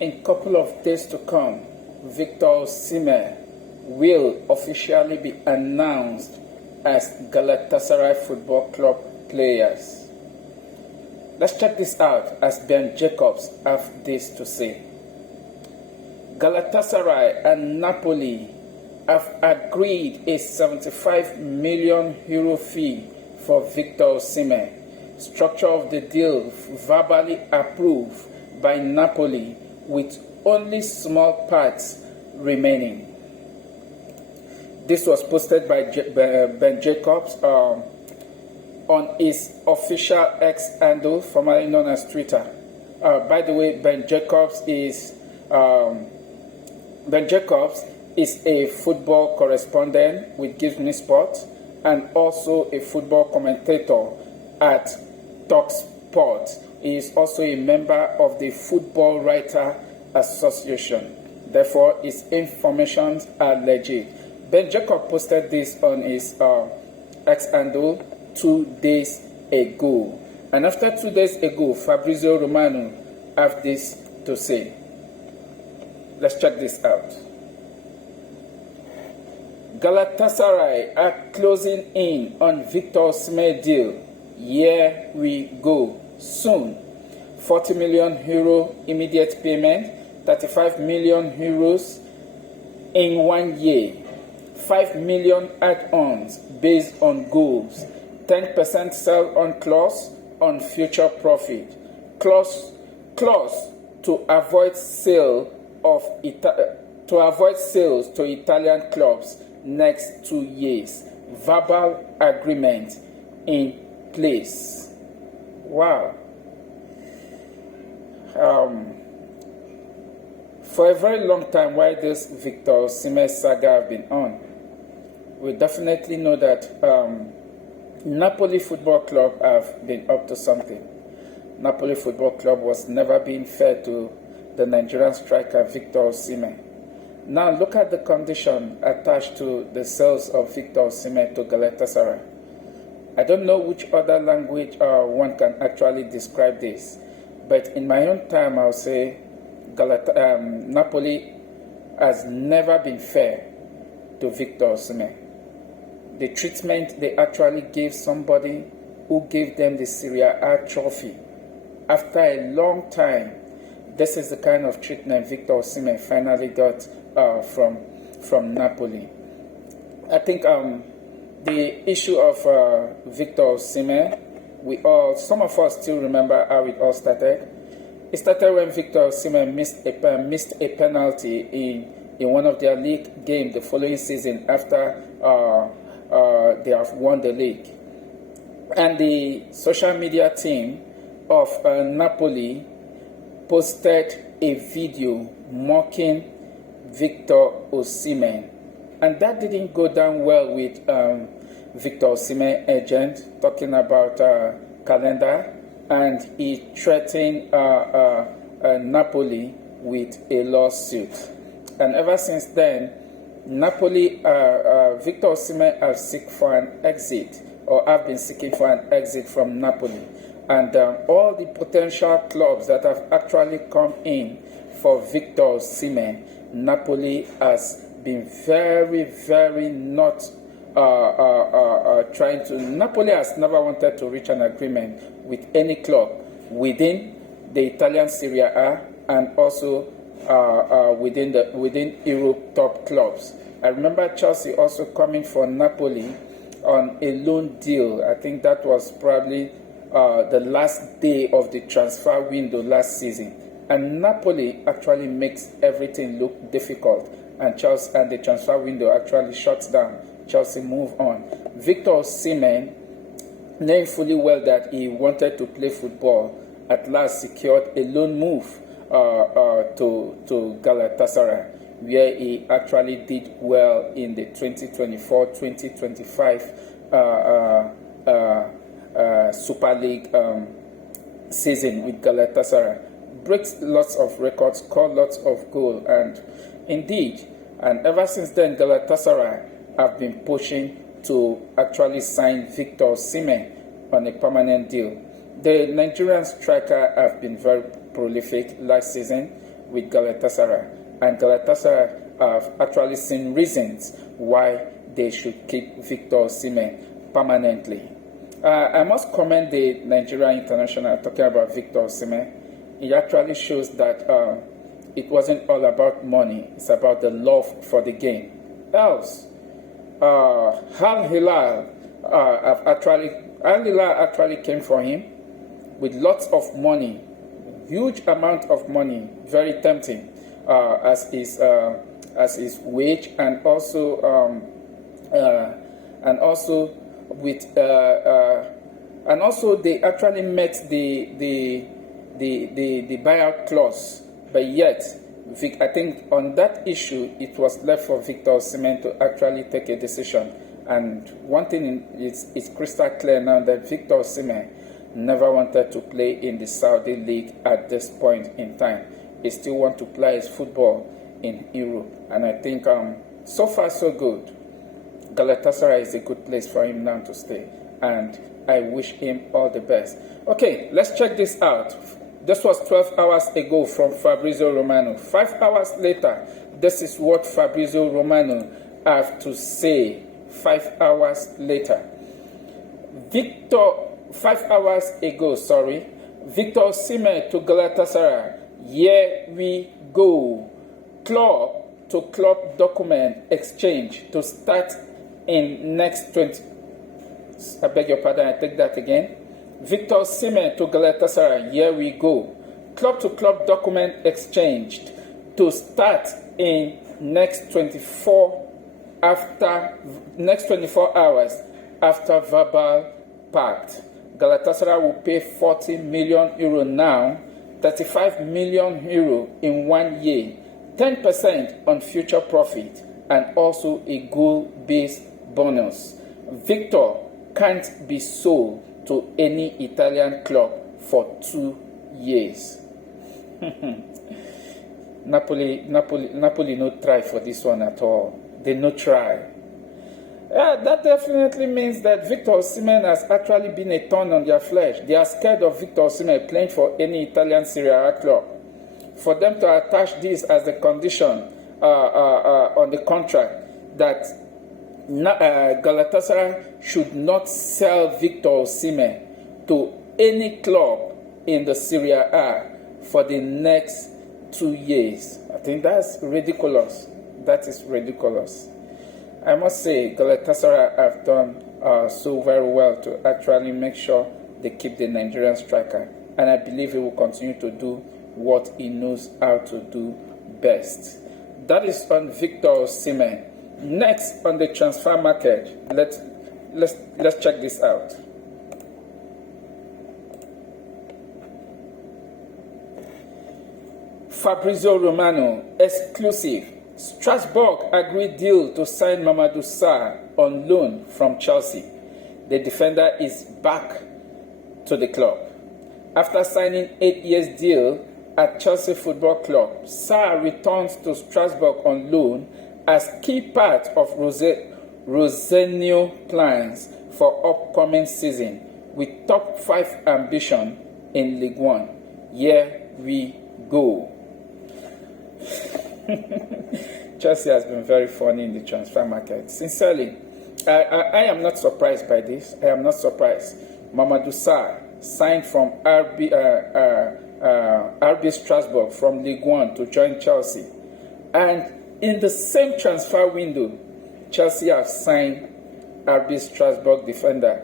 In a couple of days to come, Victor Osimhen will officially be announced as Galatasaray Football Club players. Let's check this out as Ben Jacobs have this to say. Galatasaray and Napoli have agreed a €75 million fee for Victor Osimhen. Structure of the deal verbally approved by Napoli with only small parts remaining. This was posted by Ben Jacobs on his official X handle, formerly known as Twitter. By the way, Ben Jacobs is a football correspondent with Gives Me Sport and also a football commentator at TalkSport. He is also a member of the Football Writer Association. Therefore, his information are legit. Ben Jacob posted this on his X handle 2 days ago. And after 2 days ago, Fabrizio Romano have this to say. Let's check this out. Galatasaray are closing in on Victor Osimhen deal. Here we go. Soon. €40 million immediate payment, €35 million in 1 year, €5 million add-ons based on goals, 10% sell-on clause on future profit, clause to avoid sales to Italian clubs next 2 years, verbal agreement in place. Wow. For a very long time, while this Victor Osimhen saga have been on, we definitely know that Napoli Football Club have been up to something. Napoli Football Club was never being fair to the Nigerian striker Victor Osimhen. Now look at the condition attached to the sales of Victor Osimhen to Galatasaray. I don't know which other language one can actually describe this, but in my own time, I'll say Napoli has never been fair to Victor Osimhen. The treatment they actually gave somebody who gave them the Serie A trophy after a long time, this is the kind of treatment Victor Osimhen finally got from Napoli. I think the issue of Victor Osimhen, some of us still remember how it all started. It started when Victor Osimhen missed a penalty in one of their league games the following season after they have won the league. And the social media team of Napoli posted a video mocking Victor Osimhen. And that didn't go down well with Victor Osimhen agent, talking about calendar, and he threatened Napoli with a lawsuit. And ever since then, Napoli, Victor Osimhen have been seeking for an exit from Napoli. And all the potential clubs that have actually come in for Victor Osimhen, Napoli has been very, very not trying to. Napoli has never wanted to reach an agreement with any club within the Italian Serie A and also within Europe top clubs. I remember Chelsea also coming for Napoli on a loan deal. I think that was probably the last day of the transfer window last season. And Napoli actually makes everything look difficult. And the transfer window actually shuts down. Chelsea move on. Victor Osimhen, knowing fully well that he wanted to play football, at last secured a loan move to Galatasaray, where he actually did well in the 2024-2025 Super League season with Galatasaray. Breaks lots of records, scored lots of goals, and indeed, and ever since then, Galatasaray have been pushing to actually sign Victor Osimhen on a permanent deal. The Nigerian striker have been very prolific last season. with Galatasaray, and Galatasaray have actually seen reasons why they should keep Victor Osimhen permanently. I must commend the Nigerian international talking about Victor Osimhen. It actually shows that it wasn't all about money, it's about the love for the game. Else, Al Hilal actually came for him with lots of money, huge amount of money, very tempting as his wage, and also they actually met the buyout clause, but yet I think on that issue it was left for Victor Osimhen to actually take a decision. And one thing is crystal clear now, that Victor Osimhen never wanted to play in the Saudi league at this point in time. He still wants to play his football in Europe, and I think so far so good. Galatasaray is a good place for him now to stay, and I wish him all the best. Okay, let's check this out. This was 12 hours ago from Fabrizio Romano. 5 hours later, this is what Fabrizio Romano have to say. 5 hours later. 5 hours ago, Victor Osimhen to Galatasaray. Here we go. Club to club document exchange to start in next 20. I beg your pardon, I take that again. Victor Osimhen to Galatasaray. Here we go. Club to club document exchanged to start in next 24 hours after verbal pact. Galatasaray will pay 40 million euro now, 35 million euro in 1 year, 10% on future profit, and also a goal-based bonus. Victor can't be sold to any Italian club for 2 years. Napoli no try for this one at all. They no try. That definitely means that Victor Osimhen has actually been a thorn on their flesh. They are scared of Victor Osimhen playing for any Italian Serie A club. For them to attach this as the condition on the contract, that Galatasaray should not sell Victor Osimhen to any club in the Serie A for the next 2 years. I think that's ridiculous. That is ridiculous. I must say, Galatasaray have done so very well to actually make sure they keep the Nigerian striker. And I believe he will continue to do what he knows how to do best. That is on Victor Osimhen. Next, on the transfer market, let's check this out. Fabrizio Romano, exclusive. Strasborg agreed deal to sign Mamadou Sarr on loan from Chelsea. The defender is back to the club. After signing 8 years deal at Chelsea Football Club, Sarr returns to Strasbourg on loan as key part of Rosenio plans for upcoming season with top 5 ambition in League One. Here we go. Chelsea has been very funny in the transfer market. Sincerely, I am not surprised by this. I am not surprised. Mamadou Sarr signed from RB Strasbourg from League One to join Chelsea. And in the same transfer window, Chelsea have signed RB Strasbourg defender.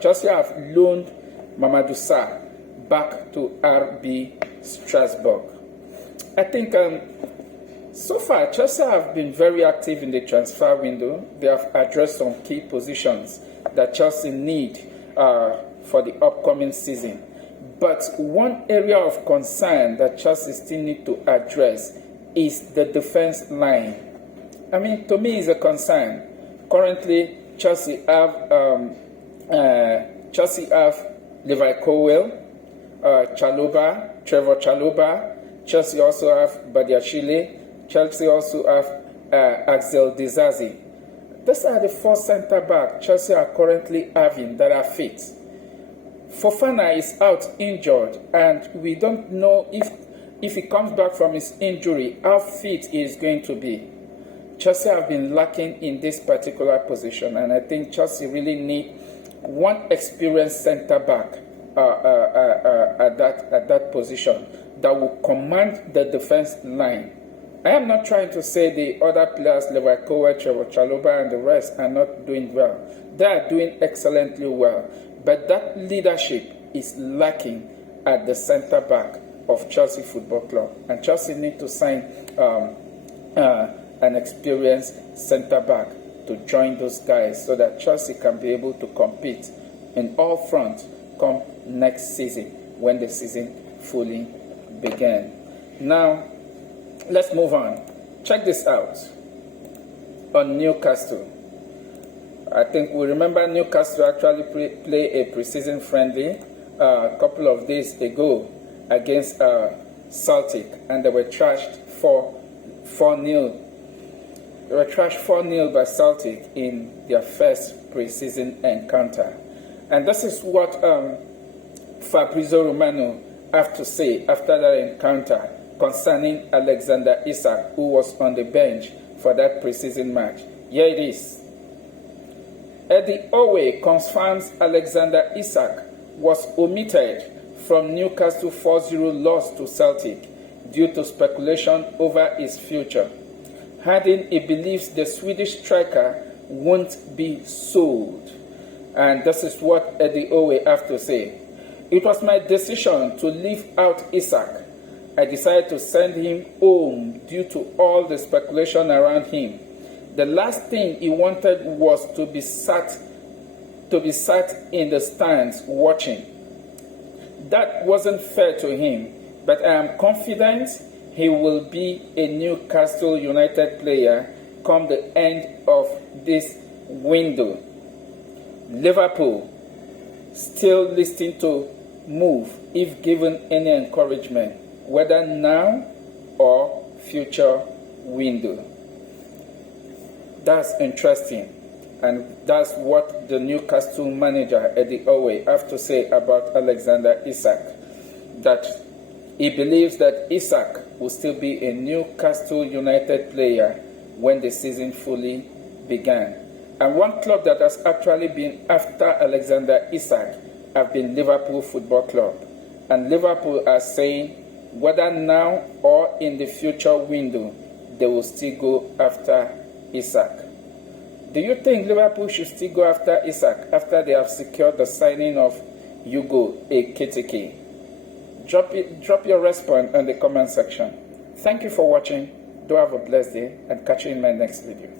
Chelsea have loaned Mamadou Sarr back to RB Strasbourg. I think so far Chelsea have been very active in the transfer window. They have addressed some key positions that Chelsea need for the upcoming season. But one area of concern that Chelsea still need to address is the defense line. I mean, to me, it's a concern. Currently, Chelsea have Levi Colwill, Trevor Chalobah. Chelsea also have Badiashile. Chelsea also have Axel Dizazi. These are the 4 centre-backs Chelsea are currently having that are fit. Fofana is out injured, and we don't know if he comes back from his injury, how fit he is going to be. Chelsea have been lacking in this particular position, and I think Chelsea really need one experienced centre-back at that position that will command the defense line. I am not trying to say the other players, Leverkovic, Chalobah, and the rest are not doing well. They are doing excellently well. But that leadership is lacking at the centre-back of Chelsea Football Club. And Chelsea need to sign an experienced centre-back to join those guys so that Chelsea can be able to compete in all fronts come next season when the season fully begins. Now, let's move on. Check this out on Newcastle. I think we remember Newcastle actually play a preseason friendly a couple of days ago against Celtic, and they were trashed 4-0. They were trashed 4-0 by Celtic in their first preseason encounter. And this is what Fabrizio Romano have to say after that encounter concerning Alexander Isak, who was on the bench for that preseason match. Here it is. Eddie Howe confirms Alexander Isak was omitted from Newcastle 4-0 loss to Celtic due to speculation over his future, adding he believes the Swedish striker won't be sold. And this is what Eddie Howe have to say. It was my decision to leave out Isak. I decided to send him home due to all the speculation around him. The last thing he wanted was to be sat in the stands watching. That wasn't fair to him, but I am confident he will be a Newcastle United player come the end of this window. Liverpool still listing to move if given any encouragement, whether now or future window. That's interesting, and that's what the Newcastle manager Eddie Howe have to say about Alexander Isak, that he believes that Isak will still be a Newcastle United player when the season fully began. And one club that has actually been after Alexander Isak have been Liverpool Football Club. And Liverpool are saying whether now or in the future window, they will still go after Isak. Do you think Liverpool should still go after Isak after they have secured the signing of Hugo Ekitike? Drop your response in the comment section. Thank you for watching. Do have a blessed day and catch you in my next video.